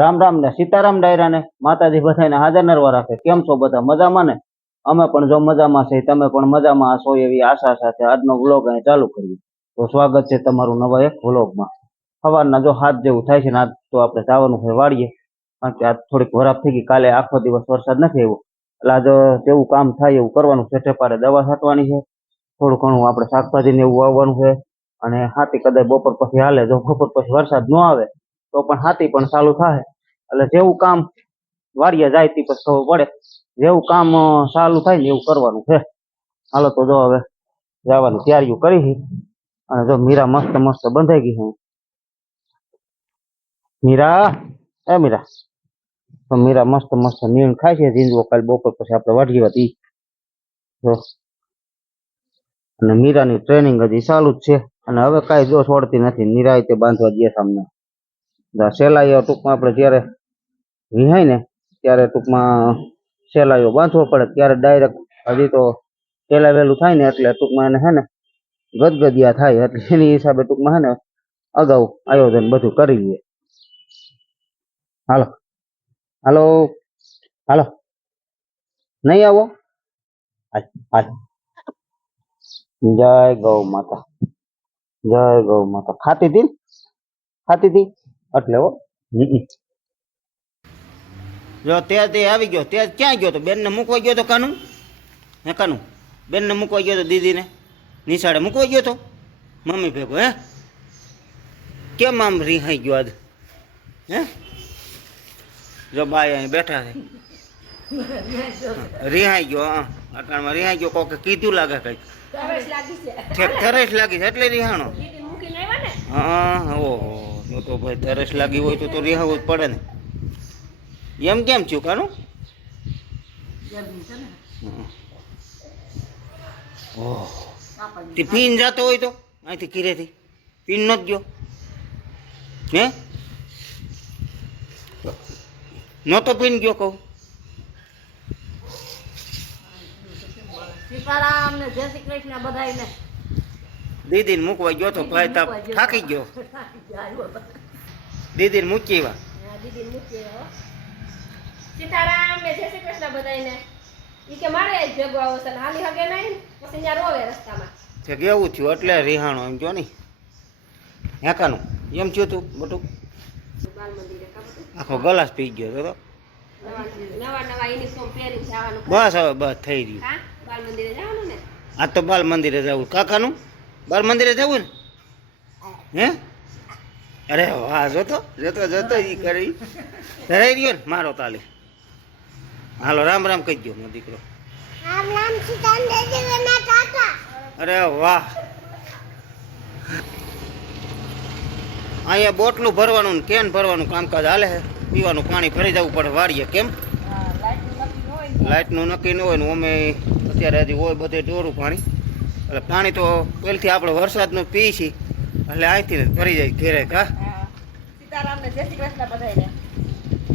રામ રામ ને સીતારામ ડાયરા ને માતાજી બધાને હાજર નરવા રાખે. કેમ છો બધા મજામાં ને? અમે પણ જો મજામાં છે તમે પણ મજામાં હશો એવી આશા સાથે આજનો વ્લોગ અહીં ચાલુ કરીએ. તો સ્વાગત છે તમારું નવા એક વ્લોગમાં. સવારના જો હાથ જેવું થાય છે ને, આજ તો આપણે જવાનું છે વાડીએ. કારણ કે આજ થોડીક વરાપ થઈ ગઈ, કાલે આખો દિવસ વરસાદ નથી આવ્યો. એટલે આજે જેવું કામ થાય એવું કરવાનું છે ટેપારે દવા છાંટવાની છે. થોડું ઘણું આપણે શાકભાજીને એવું વાવવાનું છે. અને હાથી કદાચ બપોર પછી હાલે, જો બપોર પછી વરસાદ ન આવે તો પણ હાથી પણ ચાલુ થાય એટલે જેવું કામ વાડીએ જાય તે પછી ખબર પડે. જેવું કામ સારું થાય ને એવું કરવાનું છે. હાલો તો જો હવે જવાની તૈયારીઓ કરી છે અને જો મીરા મસ્ત મસ્ત બંધાઈ ગઈ હું. મીરા, એ મીરા. તો મીરા મસ્ત મસ્ત નીણ ખાય છે. જીંદવો કાલ બપોર પછી આપણે વાટકી હતી જો. અને મીરાની ટ્રેનિંગ હજી ચાલુ જ છે. અને હવે કાંઈ જો છોડતી નથી. મીરા તે બાંધવા દે સામને. સેલાઈઓ ટૂંકમાં આપણે જ્યારે વિહાય ને, ત્યારે ટૂંકમાં સેલાઈઓ બાંધવો પડે, ત્યારે ડાયરેક્ટ હજી તો સેલાવેલું થાય ને, એટલે ટૂંકમાં એને હે ને ગદગદિયા થાય, એટલે એની હિસાબે ટૂંકમાં હે ને અગાઉ આયોજન બધું કરી લઈએ હાલો. હાલો. હાલો. નહીં આવો? જય ગૌ માતા. જય ગૌ માતા. ખાતી હતી? ખાતી હતી? એટલે હો જો તે તે આવી ગયો તે ક્યાં ગયો તો? બેનને મૂકવા ગયો તો કાનું હે કાનું બેનને મૂકવા ગયો તો દીદીને? નિશાળે મૂકવા ગયો તો? મમ્મી ભેગો હે? કેમ આમ રિહાઈ ગયો આજ? હે? જો બાય અહીં બેઠા છે. રિહાઈ ગયો હા. અટાણમાં રિહાઈ ગયો કોકે કીધું લાગે કંઈક. તરસ લાગી છે. ઠેક તરસ લાગી છે. એટલે રિહાણો. દીદી મૂકીને આવ્યા હા ઓહો. તો તો ભાઈ તરસ લાગી હોય તો તો રહેવું જ પડે ને. એમ કેમ થયું, કાનું? તે પીન જતો હોય તો? અહીંથી કીરેથી પીન ન ગયો. હે? નહોતો પીન ગયો કહું. સીતારામ ને જય શ્રી કૃષ્ણ બધાયને. દીદીને મૂકવા ગયો તો ભાઈ તા થાકી ગયો. દીદીને મૂકી વા મૂકી સીતારામ ને જય શ્રી કૃષ્ણ બધાને ઈ કે મારે ભેગો આવો છે હાલી હગે નહીં પછી ત્યાં રોવે રસ્તામાં. તે કેવું થયું એટલે રિહાણો એમ જો નહીં. હેકાનું. એમ થયું તું બટું આખો ગલાસ પી ગયો તો. બસ હવે બસ થઈ રહ્યું. ને? આ તો બાલ મંદિરે જવું. કાકાનું? બાલ મંદિરે જવું ને? હે? અરે વાહ જોતો? જોતો જોતો એ કરી. ધરાઈ ગયો ને મારો તાલી. હાલો રામ રામ કહી ગયો મારો દીકરો. અરે વાહ. અહીંયા બોટલું ભરવાનું ને કેન ભરવાનું કામકાજ હાલે છે. પીવાનું પાણી ભરી જવું પડે વાડીએ કેમ? લાઇટનું નક્કી ન હોય ને અમે અત્યારે હજી હોય બધે ડોરું પાણી. એટલે પાણી તો પહેલથી આપણે વરસાદનું પી છીએ એટલે અહીંથી ભરી જાય ઘેરે કા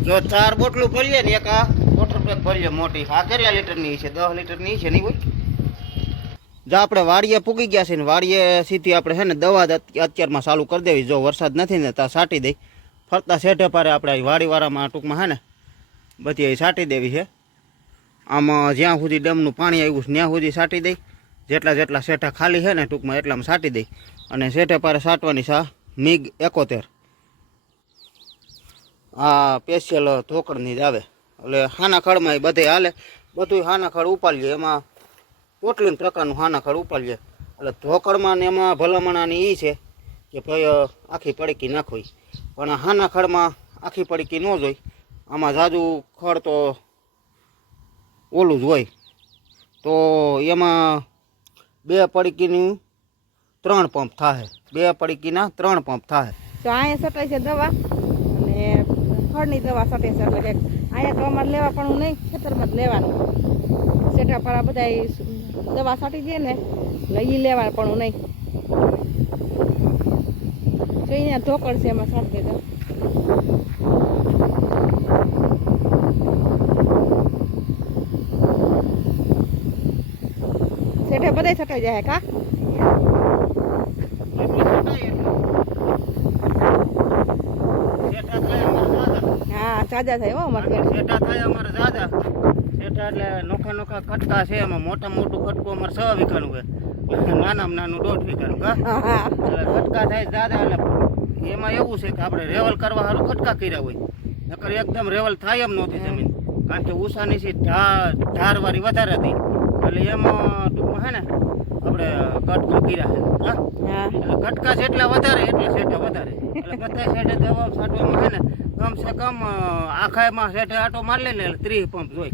જો ચાર બોટલું ભરીએ ને એક આ વોટર પેક ભરીએ મોટી. આ કેટલા લીટરની છે? દસ લીટરની છે નહીં હોય જો આપણે વાડીએ પૂગી ગયા છે ને વાડીએ સીધી આપણે છે ને દવા અત્યારમાં ચાલુ કરી દેવી. જો વરસાદ નથી ને ત્યાં સાટી દઈ ફરતા શેઠે પારે આપણે વાડીવાળામાં ટૂંકમાં છે ને બધી સાટી દેવી છે. આમાં જ્યાં સુધી ડેમનું પાણી આવ્યું છે ત્યાં સુધી સાટી દઈ જેટલા જેટલા શેઠા ખાલી છે ને ટૂંકમાં એટલામાં સાટી દઈ. અને શેઠે પારે સાટવાની સા મિગ એકોતેર. આ સ્પેશિયલ ધોકડની જ આવે. એટલે હાના એ બધે હાલે. બધું હાના ખડ ઉપાડીએ. એમાં પોટલીન પ્રકારનું હાના ખડ ઉપાડીએ. એટલે ધોકડમાં ને એમાં ભલામણાની એ છે કે ભાઈ આખી પડીકી નાખવી. પણ હાના ખડમાં આખી પડીકી ન જોઈ. આમાં જાજુ ખડ તો ઓલું જ હોય. તો એમાં બે પડીકીનું ત્રણ પંપ થાય બે પડીકીના ત્રણ પંપ થાય તો અહીંયા સટાય છે દવા અને ફળની દવા સટે છે. એટલે અહીંયા તો અમારે લેવા પણ નહીં, ખેતરમાં જ લેવાનું. સેટા પારા બધા દવા સાટી જાય ને, એટલે એ લેવા પણ નહીં. તો અહીંયા ઢોકળ છે એમાં સાટી દે સેઠે બધા સટાઈ જાય કા? અમારા. હા જાજા થાય હો અમારે ઘરે. શેઠા થાય અમારે દાદા શેઠા એટલે નોખા નોખા કટકા છે એમાં મોટા મોટું કટકું અમારે છ વીઘાનું છે. નાનામાં નાનું દોઢ વીઘાનું કા? એટલે કટકા થાય દાદા એટલે એમાં એવું છે કે આપણે રેવલ કરવા સારું કટકા કર્યા હોય. નકર એકદમ રેવલ થાય એમ નહોતી જમીન. કારણ કે ઉષાની સી ધાર ધારવાળી વધારે હતી. એટલે એમાં છે ને? આપણે કટકા કર્યા છે. હા? હા. એટલે કટકા જેટલા વધારે એટલે શેઠા વધારે. એટલે બધા શેઠે દવા છાંટવામાં છે ને કમ સે કમ આખા આખામાં શેઠે આટો મારી લે ને એટલે ત્રીસ પંપ જોઈ.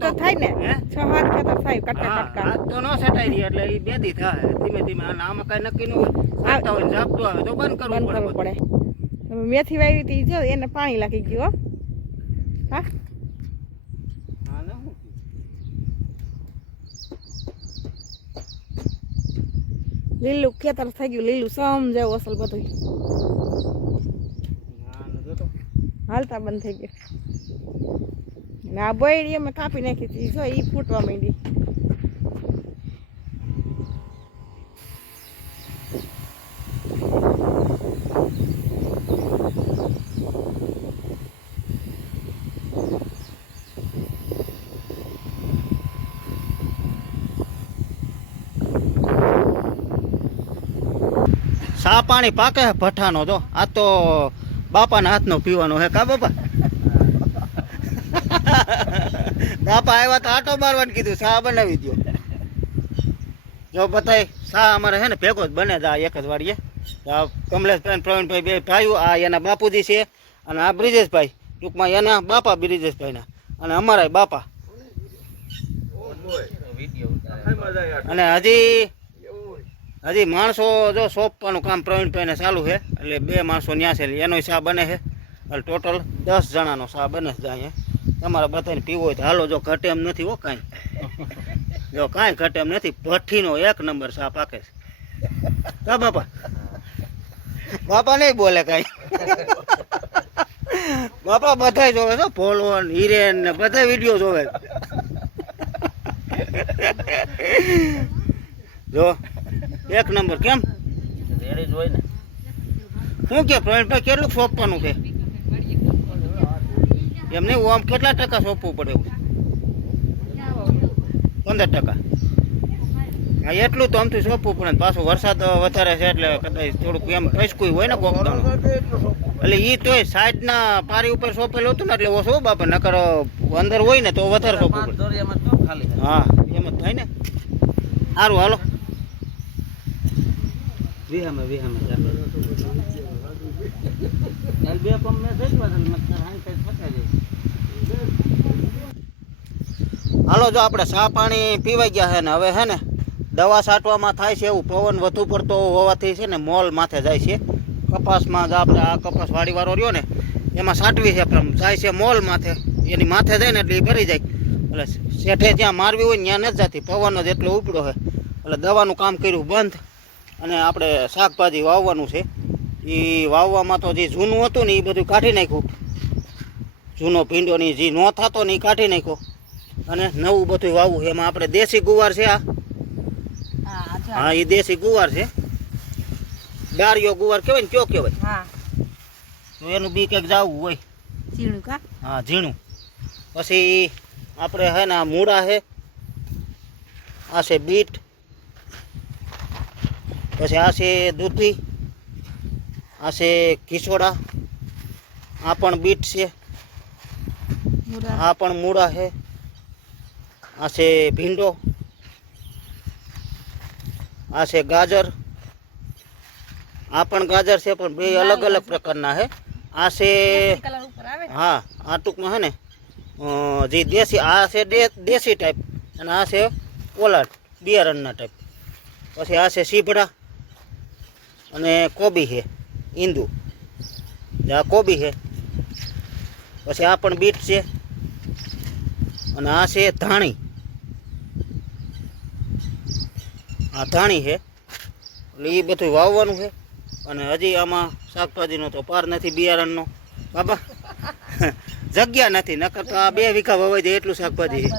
તો થાય ને? છ હાથ ખેતર થાય કટકા કટકા. હાથ તો ન સેટાઈ રહી એટલે એ બેદી થાય. ધીમે ધીમે આમાં કઈ નક્કી ન હોય. આવે તો બંધ કરવું પડે મેથી વાવી હતી જો એને પાણી લાગી ગયું હો હા. હા, ને હું? લીલું ખેતર થઈ ગયું, લીલું સમ જેવું અસલ બધું હાલતા બંધ થઈ ગયું. ને આ બોયડી અમે કાપી નાખી હતી, જો એ ફૂટવા માંડી. સા પાણી પાકે છે ભઠ્ઠાનો જો. આ તો બાપાના હાથનો પીવાનો હે કા બાપા? બાપા આવ્યા તો આટો મારવાનું કીધું શા બનાવી દો જો બતાય શા અમારે હે ને ભેગો જ બને આ એક જ વાડીએ. કમલેશભાઈ પ્રવીણભાઈ બે ભાઈઓ આ એના બાપુજી છે અને આ બ્રિજેશભાઈ. ટૂંકમાં એના બાપા બ્રિજેશભાઈના અને અમારા બાપા. અને હજી હજી માણસો જો સોંપવાનું કામ પ્રવીણભાઈને ચાલુ છે એટલે બે માણસો ન્યા છે એનો સાહ બને છે. એટલે ટોટલ દસ જણાનો શા બને છે અહીંયા. તમારે બધાને પીવો હોય તો હાલો જો ઘટે એમ નથી હો કાંઈ. જો કાંઈ ઘટે એમ નથી ભઠ્ઠીનો એક નંબર શા પાકે છે. કા બાપા? બાપા નહીં બોલે કાંઈ. બાપા બધાય જોવે છે ભોલો ને હિરેન ને બધા વીડિયો જોવે જો એક નંબર કેમ? શું કે પ્રવીણભાઈ કેટલું સોંપવાનું છે? એમ નહીં આમ કેટલા ટકા સોંપવું પડે એવું? પંદર ટકા. હા એટલું તો આમથી સોંપવું પડે પાછું વરસાદ વધારે છે એટલે કદાચ થોડુંક એમ ફસકું હોય ને કોક એટલે એ તોય સાઈડના પારી ઉપર સોંપેલું હતું ને એટલે ઓછો બાપા નકર અંદર હોય ને તો વધારે સોંપવું પડે. હા એમ જ થાય ને. સારું હાલો. વિહામે વિહામે બે પંપ મેં થઈ હાલો, જો આપણે સા પાણી પીવાઈ ગયા છે ને, હવે છે ને દવા છાંટવામાં થાય છે એવું, પવન વધુ પડતો હોવાથી છે ને મોલ માથે જાય છે. કપાસમાં જ આપણે આ કપાસ વાળીવાળો રહ્યો ને, એમાં છાંટવી છે પણ જાય છે મોલ માથે, એની માથે જાય ને એટલે એ ભરી જાય. એટલે શેઠે જ્યાં મારવી હોય ત્યાં નથી જતી, પવન જ એટલો ઉપડો છે. એટલે દવાનું કામ કર્યું બંધ. અને આપણે શાકભાજી વાવવાનું છે. એ વાવવામાં તો જે જૂનું હતું ને એ બધું કાઢી નાખ્યું. જૂનો ભીંડોની જે નો થતો ને એ કાઢી નાખ્યો. અને નવું બધું વાવવું એમાં આપણે દેશી ગુવાર છે આ. હા એ દેશી ગુવાર છે. ડાળીઓ ગુવાર કહેવાય ને કયો કહેવાય? હા. તો એનું બી કંઈક જાવું હોય. ઝીણું કા? હા ઝીણું. પછી આપણે હે ને આ મૂળા છે. આ છે બીટ. પછી આ છે દૂધી આ છે ખીચોડા આ પણ બીટ છે મુરા આ પણ મૂળા છે આ છે ભીંડો આ છે ગાજર આ પણ ગાજર છે પણ બે અલગ અલગ પ્રકારના છે આ છે કલર ઉપર આવે ને હા આ ટૂંકમાં છે ને અ, જે દેશી આ છે દે- દેશી ટાઈપ અને આ છે ઓલા બિયારણના ટાઈપ પછી આ છે સીભડા અને કોબી છે, ઈંદુ. જે આ કોબી છે. પછી આ પણ બીટ છે. અને આ છે ધાણી. આ ધાણી છે. એટલે એ બધું વાવવાનું છે. અને હજી આમાં શાકભાજીનો તો પાર નથી બિયારણનો. બાબા, જગ્યા નથી, નકર તો આ બે વીઘા વવાઈ જાય એટલું શાકભાજી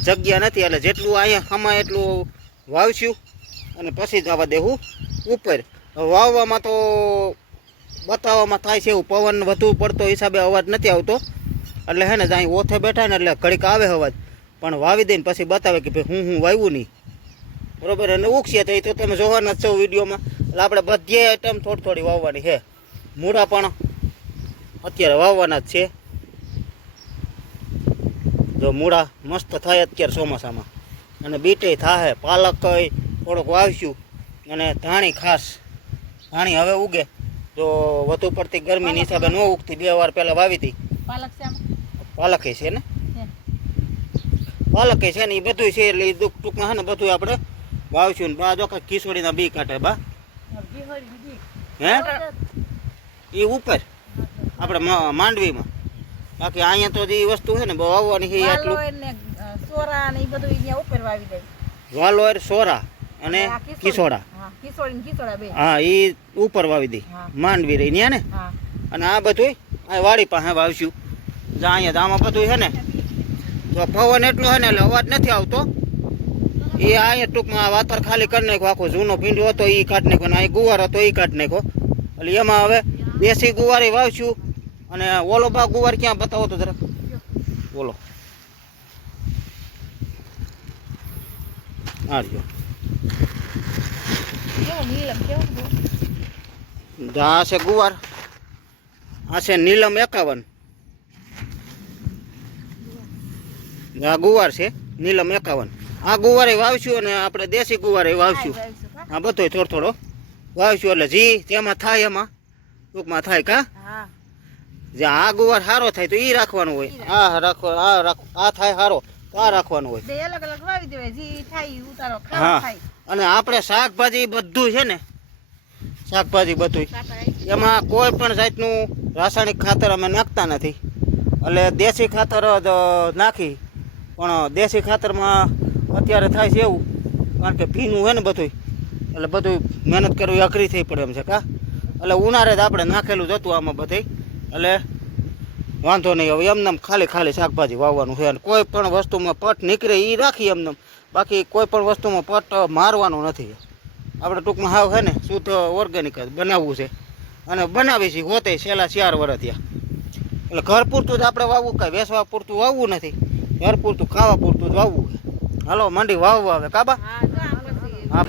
જગ્યા નથી, એટલે જેટલું અહીંયા ખમાય એટલું વાવશું. અને પછી જવા દેવું. ઉપર. વાવવામાં તો બતાવવામાં થાય છે એવું. પવન વધુ પડતો હિસાબે અવાજ નથી આવતો. એટલે હે ને અહીં ઓથે બેઠા ને એટલે ઘડીક આવે અવાજ. પણ વાવી દઈને પછી બતાવે કે ભાઈ હું હું વાવ્યું નહીં. બરોબર? અને ઉગશે તો એ તો તમે જોવાના જ છો વિડીયોમાં. એટલે આપણે બધી આઈટમ થોડી થોડી વાવવાની છે. મૂળા પણ અત્યારે વાવવાના જ છે. જો મૂળા મસ્ત થાય અત્યારે ચોમાસામાં. અને બીટે થાય, પાલક થોડોક વાવશું. અને ધાણી ખાસ. ધાણી હવે ઉગે. જો વધુ પડતી ગરમીની હિસાબે ન ઉગતી. બે વાર પહેલાં વાવી હતી. પાલક છે પાલકે છે ને. પાલકે છે ને એ બધું છે એટલે ટૂંક- ટૂંકમાં છે ને બધું આપણે વાવશું ને. બા જો કાંઈક ખીસોડીના બી કાઢે બા. હે? એ ઉપર. આપણે મ- માંડવીમાં. બાકી અહીંયા તો જે વસ્તુ છે ને બહુ વાવવાની છે આટલું. સોરા ને એ બધું અહીંયા ઉપર વાવી દે. વાલોર સોરા અને કિસોડા હા ને એ ઉપર વાવી દઈ માંડવી રહી ત્યાં ને? અને આ બધું આ વાડી પાસે વાવશું. જા અહીંયા આમાં બધું છે ને? તો પવન એટલો છે ને એટલે અવાજ નથી આવતો. એ અહીંયા ટૂંકમાં વાતર ખાલી કરી નાખ્યો આખો જૂનો ભીંડો હતો એ કાઢ નાખ્યો. અને અહીં ગુવાર હતો એ કાઢ નાખ્યો. એટલે એમાં હવે દેશી ગુવારે વાવશું. અને ઓલો ભાગ ગુવાર ક્યાં બતાવો તો જરા. બોલો આ રહ્યો કેવું નીલમ કેવું આ છે ગુવાર. આ છે નીલમ એકાવન. આ ગુવાર છે નીલમ એકાવન. આ ગુવારે વાવશું અને આપણે દેશી ગુવારે વાવશું. આ બધો થોડો થોડો વાવશું એટલે જી તેમાં થાય એમાં. ટૂંકમાં થાય કા? હા જે આ ગુવાર સારો થાય તો એ રાખવાનું હોય. આ રાખો આ રાખ આ થાય સારો તો આ રાખવાનું હોય. અલગ અલગ વાવી દેવાય. જી થાય ઉતારો હા. અને આપણે શાકભાજી બધું છે ને, શાકભાજી બધું એમાં કોઈ પણ જાતનું રાસાયણિક ખાતર અમે નાખતા નથી. એટલે દેશી ખાતર જ નાખી. પણ દેશી ખાતરમાં અત્યારે થાય છે એવું, કારણ કે ભીનું હોય ને બધું એટલે બધું મહેનત કરવી અઘરી થઈ પડે એમ છે કા? એટલે ઉનાળે જ આપણે નાખેલું જ હતું આમાં બધે. એટલે વાંધો નહીં. હવે એમને ખાલી ખાલી શાકભાજી વાવવાનું છે અને કોઈ પણ વસ્તુમાં પટ નીકળે એ રાખી એમને બાકી કોઈ પણ વસ્તુમાં પટ મારવાનું નથી. આપણે ટૂંકમાં હાવ છે ને શુદ્ધ ઓર્ગેનિક જ બનાવવું છે. અને બનાવી છીએ હોતે છેલ્લા ચાર વર્ષ ત્યાં એટલે ઘર પૂરતું જ આપણે વાવવું કાંઈ? વેસવા પૂરતું વાવવું નથી. ઘર પૂરતું ખાવા પૂરતું જ વાવવું હાલો મંડી વાવવા આવે. કાબા હા.